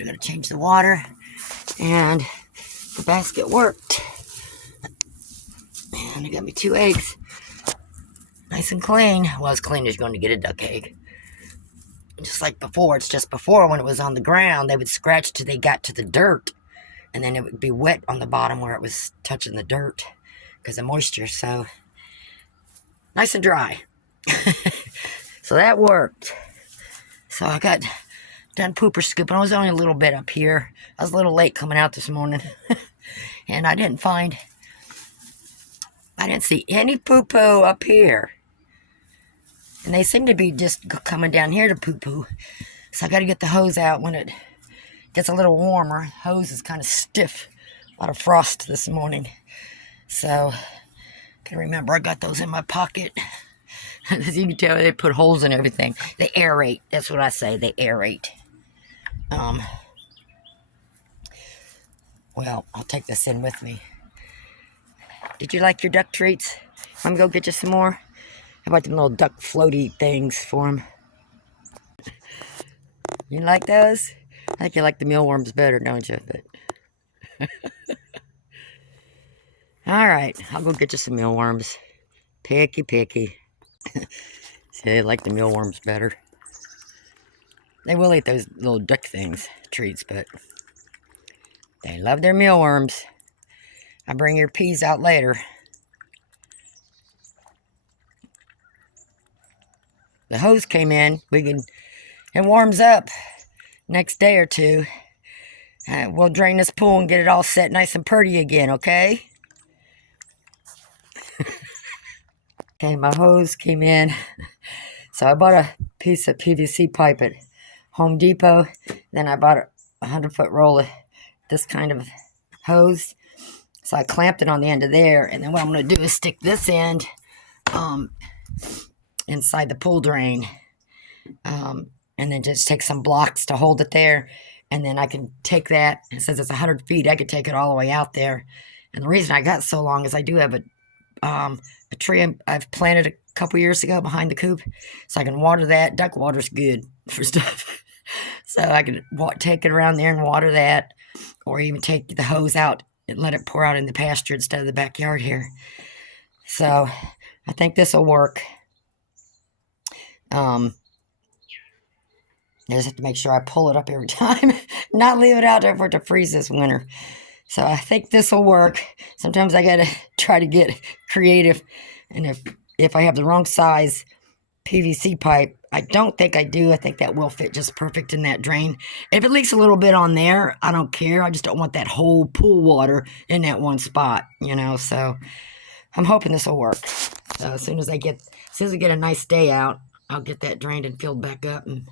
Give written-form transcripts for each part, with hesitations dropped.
we gotta change the water. And the basket worked. And it got me 2 eggs. Nice and clean. Well, as clean as you're going to get a duck egg. Just like before, it's just before when it was on the ground, they would scratch till they got to the dirt. And then it would be wet on the bottom where it was touching the dirt because of moisture. So, nice and dry. So that worked. So I got done pooper scooping. I was only a little bit up here. I was a little late coming out this morning. And I didn't see any poo-poo up here. And they seem to be just coming down here to poo-poo. So I got to get the hose out when it gets a little warmer. Hose is kind of stiff. A lot of frost this morning. So, I can remember I got those in my pocket. As you can tell, they put holes in everything. They aerate. That's what I say. They aerate. Well, I'll take this in with me. Did you like your duck treats? I'm going to go get you some more. How about them little duck floaty things for them? You like those? I think you like the mealworms better, don't you? But all right, I'll go get you some mealworms. Picky, picky. See, they like the mealworms better. They will eat those little duck things, treats, but they love their mealworms. I'll bring your peas out later. The hose came in. It warms up next day or two. We'll drain this pool and get it all set nice and pretty again, okay? Okay, my hose came in. So I bought a piece of PVC pipe at Home Depot. Then I bought a 100-foot roll of this kind of hose. So I clamped it on the end of there. And then what I'm going to do is stick this end inside the pool drain. And then just take some blocks to hold it there. And then I can take that. It says it's 100 feet. I could take it all the way out there. And the reason I got so long is I do have a tree I've planted a couple years ago behind the coop. So I can water that. Duck water's good for stuff. So I can take it around there and water that. Or even take the hose out and let it pour out in the pasture instead of the backyard here. So I think this will work. I just have to make sure I pull it up every time. Not leave it out there for it to freeze this winter. So I think this will work. Sometimes I got to try to get creative. And if I have the wrong size PVC pipe, I don't think I do. I think that will fit just perfect in that drain. If it leaks a little bit on there, I don't care. I just don't want that whole pool water in that one spot, you know. So I'm hoping this will work. So as soon as we get a nice day out, I'll get that drained and filled back up. And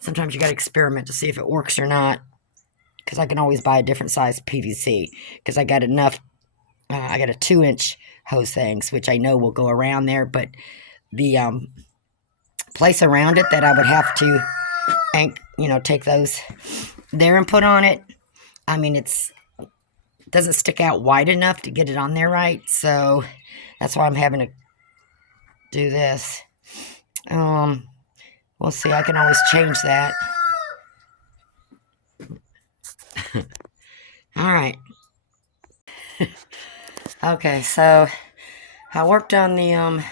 sometimes you got to experiment to see if it works or not. Because I can always buy a different size PVC. Because I got enough. I got a 2-inch hose things, which I know will go around there. But the place around it that I would have to, take those there and put on it. I mean, it doesn't stick out wide enough to get it on there right. So that's why I'm having to do this. We'll see. I can always change that. All right. Okay, so I worked on the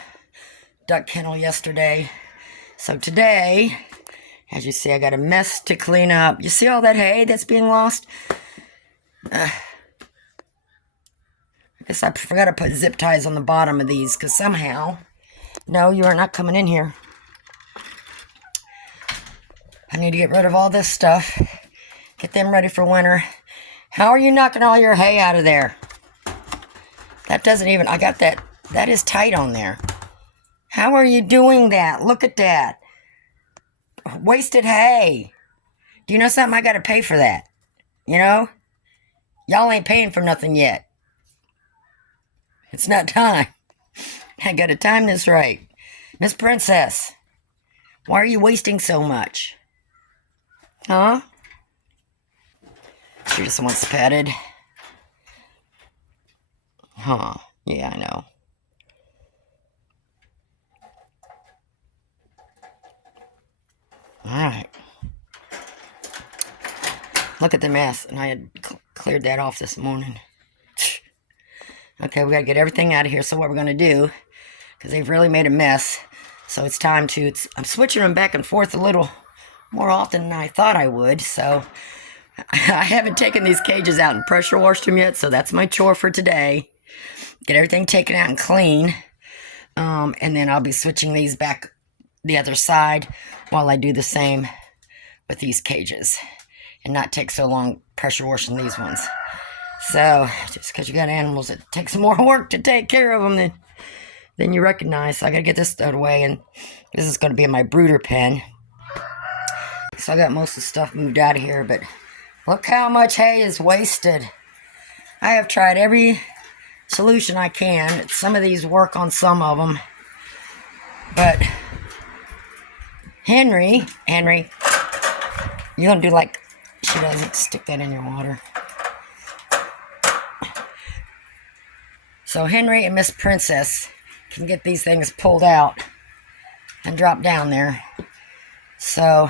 duck kennel yesterday. So today, as you see, I got a mess to clean up. You see all that hay that's being lost? I guess I forgot to put zip ties on the bottom of these because somehow... No, you are not coming in here. I need to get rid of all this stuff. Get them ready for winter. How are you knocking all your hay out of there? That doesn't even... I got that. That is tight on there. How are you doing that? Look at that. Wasted hay. Do you know something? I got to pay for that. You know? Y'all ain't paying for nothing yet. It's not time. I got to time this right. Miss Princess, why are you wasting so much? Huh? She just wants petted. Huh. Yeah, I know. Alright. Look at the mess, and I had cleared that off this morning. Okay, we gotta get everything out of here. So what we're gonna do, because they've really made a mess, so it's time to, I'm switching them back and forth a little more often than I thought I would, so I haven't taken these cages out and pressure washed them yet, so that's my chore for today. Get everything taken out and clean, and then I'll be switching these back the other side while I do the same with these cages, and not take so long pressure washing these ones. So, just because you got animals, it takes more work to take care of them than you recognize. So I gotta get this stowed away, and this is gonna be in my brooder pen. So I got most of the stuff moved out of here, but look how much hay is wasted. I have tried every solution I can. Some of these work on some of them, but Henry, you're gonna do like she doesn't, stick that in your water. So Henry and Miss Princess can get these things pulled out and drop down there. So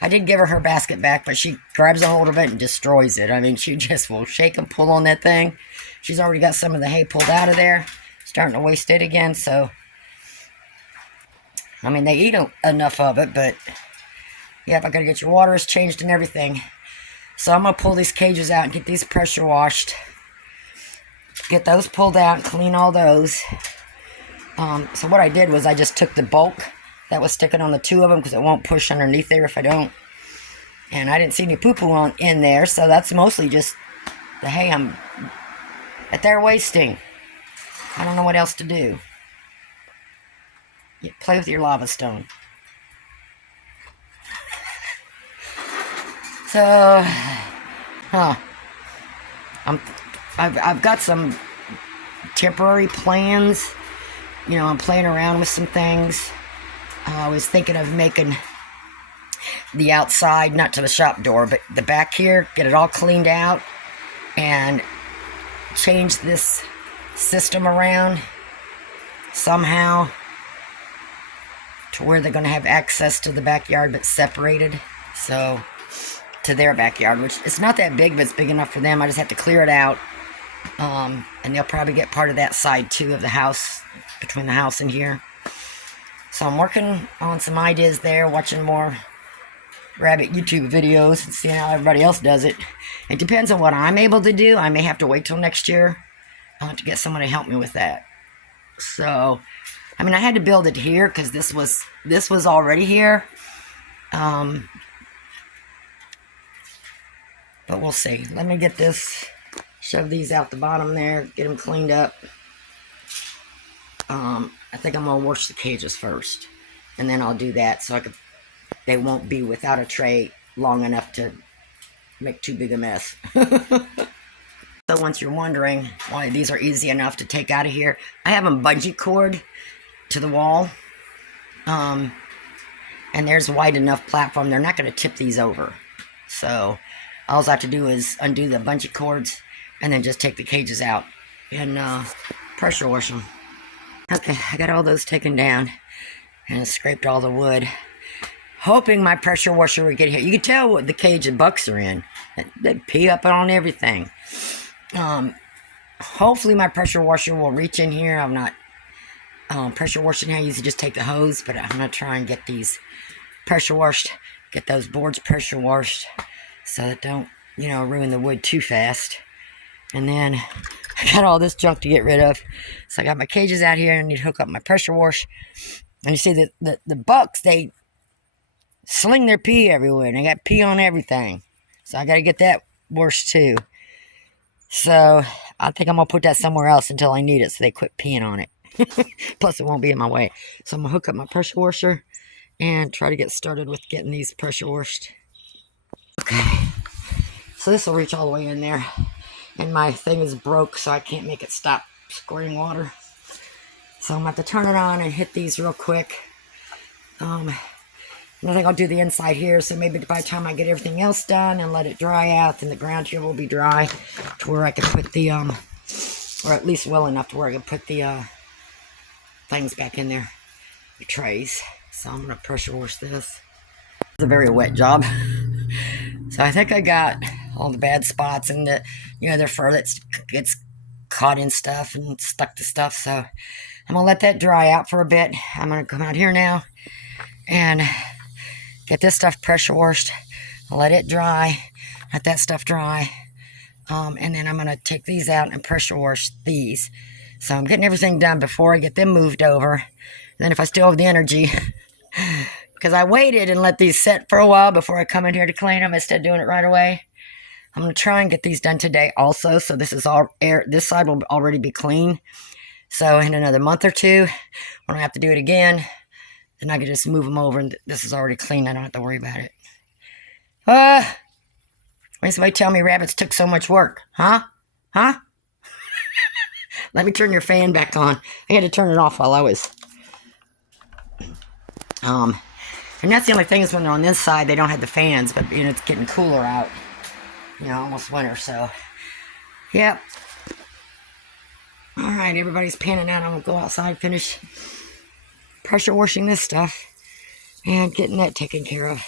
I did give her basket back, but she grabs a hold of it and destroys it. I mean, she just will shake and pull on that thing. She's already got some of the hay pulled out of there, starting to waste it again. So, I mean, they eat enough of it, but yeah, I gotta get your waters changed and everything. So I'm gonna pull these cages out and get these pressure washed. Get those pulled out and clean all those. So what I did was I just took the bulk that was sticking on the two of them, because it won't push underneath there if I don't. And I didn't see any poo-poo in there, so that's mostly just the hay that they're wasting. I don't know what else to do. You play with your lava stone. So, I've got some temporary plans. You know, I'm playing around with some things. I was thinking of making the outside, not to the shop door, but the back here, get it all cleaned out and change this system around somehow to where they're going to have access to the backyard but separated. So, to their backyard, which it's not that big, but it's big enough for them. I just have to clear it out. And they'll probably get part of that side too of the house, between the house and here. So I'm working on some ideas there, watching more rabbit YouTube videos and seeing how everybody else does it. It depends on what I'm able to do. I may have to wait till next year to get someone to help me with that. So, I mean, I had to build it here because this was already here. But we'll see. Let me get this, shove these out the bottom there, get them cleaned up. I think I'm gonna wash the cages first, and then I'll do that so they won't be without a tray long enough to make too big a mess. So once you're wondering why these are easy enough to take out of here, I have them bungee cord to the wall, and there's a wide enough platform. They're not going to tip these over. So all I have to do is undo the bungee cords and then just take the cages out and pressure wash them. Okay, I got all those taken down and scraped all the wood, hoping my pressure washer would get here. You can tell what the cage the bucks are in. They pee up on everything. Hopefully my pressure washer will reach in here. I'm not pressure washing. I usually just take the hose, but I'm going to try and get these pressure washed, get those boards pressure washed so that don't, you know, ruin the wood too fast. And then I got all this junk to get rid of. So I got my cages out here and I need to hook up my pressure wash. And you see the bucks, they sling their pee everywhere. They got pee on everything. So I got to get that washed too. So I think I'm going to put that somewhere else until I need it so they quit peeing on it. Plus it won't be in my way. So I'm going to hook up my pressure washer and try to get started with getting these pressure washed. Okay. So this will reach all the way in there. And my thing is broke, so I can't make it stop squirting water. So I'm going to have to turn it on and hit these real quick. I think I'll do the inside here, so maybe by the time I get everything else done and let it dry out, then the ground here will be dry to where I can put the, or at least well enough to where I can put the things back in there, the trays. So I'm going to pressure wash this. It's a very wet job. So I think I got all the bad spots and the, their fur that gets caught in stuff and stuck to stuff. So I'm gonna let that dry out for a bit. I'm gonna come out here now and get this stuff pressure washed. Let it dry. Let that stuff dry. And then I'm gonna take these out and pressure wash these. So I'm getting everything done before I get them moved over. And then if I still have the energy, because I waited and let these set for a while before I come in here to clean them instead of doing it right away. I'm going to try and get these done today also, so this is all this side will already be clean. So in another month or two, when I have to do it again, then I can just move them over, and this is already clean. I don't have to worry about it. When somebody tell me rabbits took so much work, huh? Let me turn your fan back on. I had to turn it off while I was and that's the only thing is when they're on this side, they don't have the fans, but, it's getting cooler out. Almost winter, so. Yep. All right, everybody's panning out. I'm going to go outside, finish pressure washing this stuff, and getting that taken care of.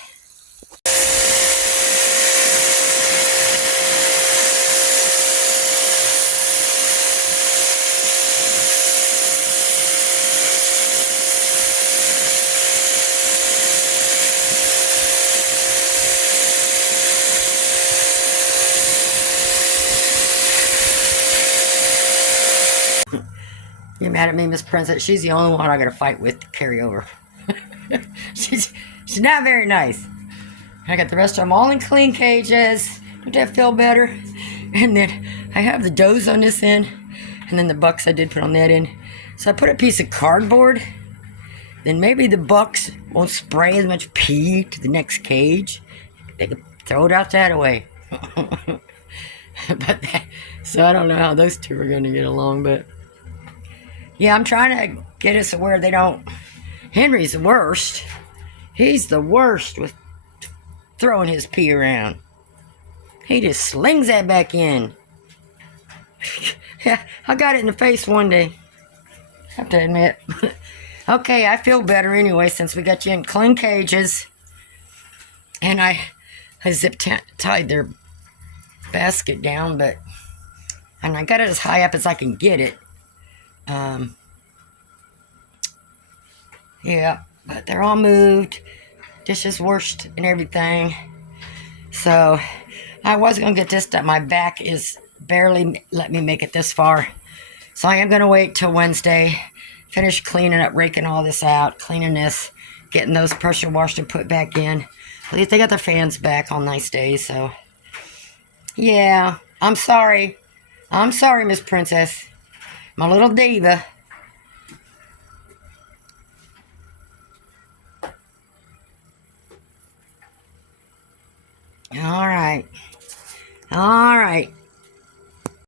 You're mad at me, Miss Princess? She's the only one I got to fight with to carry over. she's not very nice. I got the rest of them all in clean cages. Don't that feel better? And then I have the does on this end, and then the bucks I did put on that end. So I put a piece of cardboard. Then maybe the bucks won't spray as much pee to the next cage. They can throw it out that way. So I don't know how those two are going to get along, but yeah, I'm trying to get us to where they don't. Henry's the worst. He's the worst with throwing his pee around. He just slings that back in. Yeah, I got it in the face one day. I have to admit. Okay, I feel better anyway since we got you in clean cages. And I tied their basket down, and I got it as high up as I can get it. Yeah, but they're all moved, dishes washed and everything. So I was going to get this done. My back is barely let me make it this far. So I am going to wait till Wednesday, finish cleaning up, raking all this out, cleaning this, getting those pressure washed and put back in. At least they got their fans back on nice days, so. Yeah, I'm sorry. I'm sorry, Miss Princess. My little diva. All right.